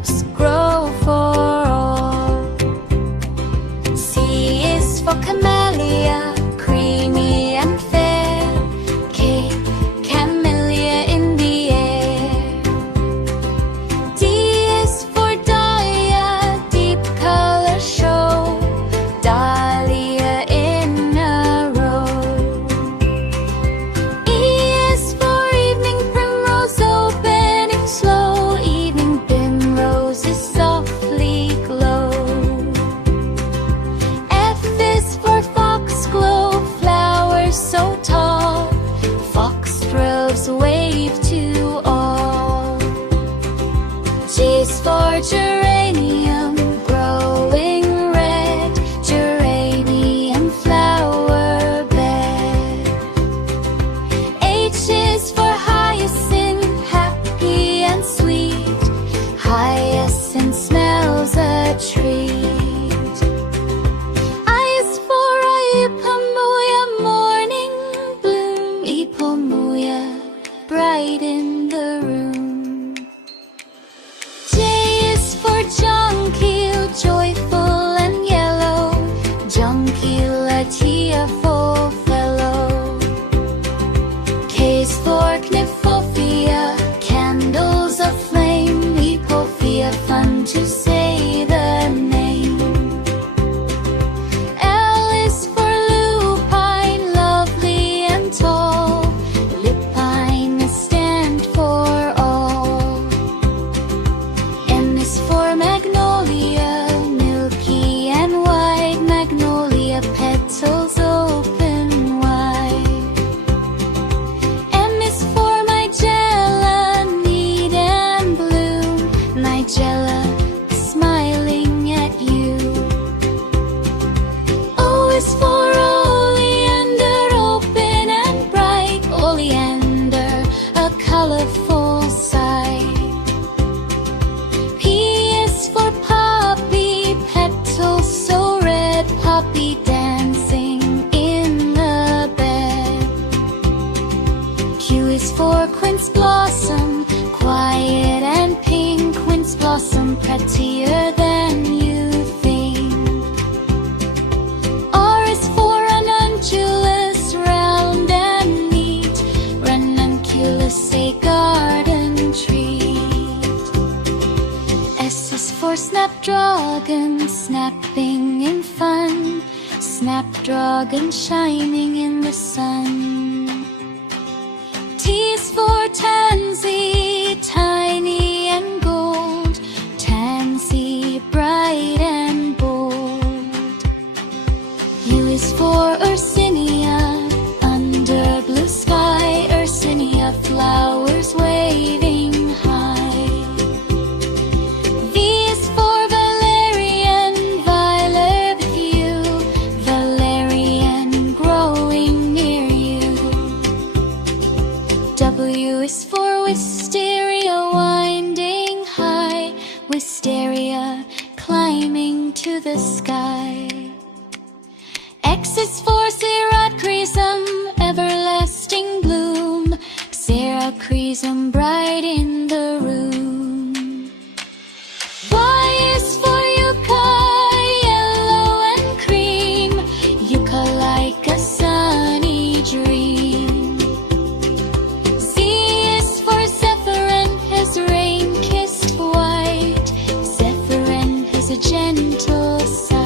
crops grow for all. C is for camellia, creamy and fair. K, camellia in the air. D is for dahlia, deep color show. Dahlia in a row. E is for evening primrose, opening slow. Evening primroses softly glow. F is for foxglove, flowers so tall. Foxgroves wave to all. G is for geranium, growing red. Geranium flower bed. H is for hyacinth, happy and sweet. Hyacinth smells a treat. I is for ipomoea, morning bloom. Ipomoea, bright in the room. J is for jonquil, joyful and yellow. Jonquil, a tearful fellow. K is for kniphofia, candles aflame. Hipophia, fun to say the name. L is for lupine, lovely and tall. Lupine, a stand for all. M is for magnolia, milky and white. Magnolia petals open wide. M is for nigella, neat and bloom. Nigella, smiling at you. O is for oleander, open and bright. Oleander, a colorful sight. P is for poppy, petals so red. Poppy dancing in the bed. Q is for quince blossom, quiet and pink. Quince blossom, prettier than you think. R is for ranunculus, round and neat. Ranunculus, a garden treat. S is for snapdragon, snapping in fun. Snapdragon shining in the sun. T is for tansy, tiny and gold. Tansy, bright and bold. U is for Ursinia, under blue sky. Ursinia, flowers waving high. V is for valerian, violet hue. Valerian, growing near you. W is for wisteria, winding high. Wisteria, climbing to the sky. X is for xeracrisum, everlasting bloom. Xeracrisum, bright in the room. Y is for yucca, yellow and cream. Yucca, like a sunny dream. Z is for zephyrin, his rain-kissed white. Zephyrin has a gentle sight.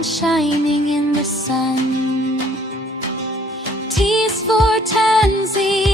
diamond shining in the sun. T is for tansy,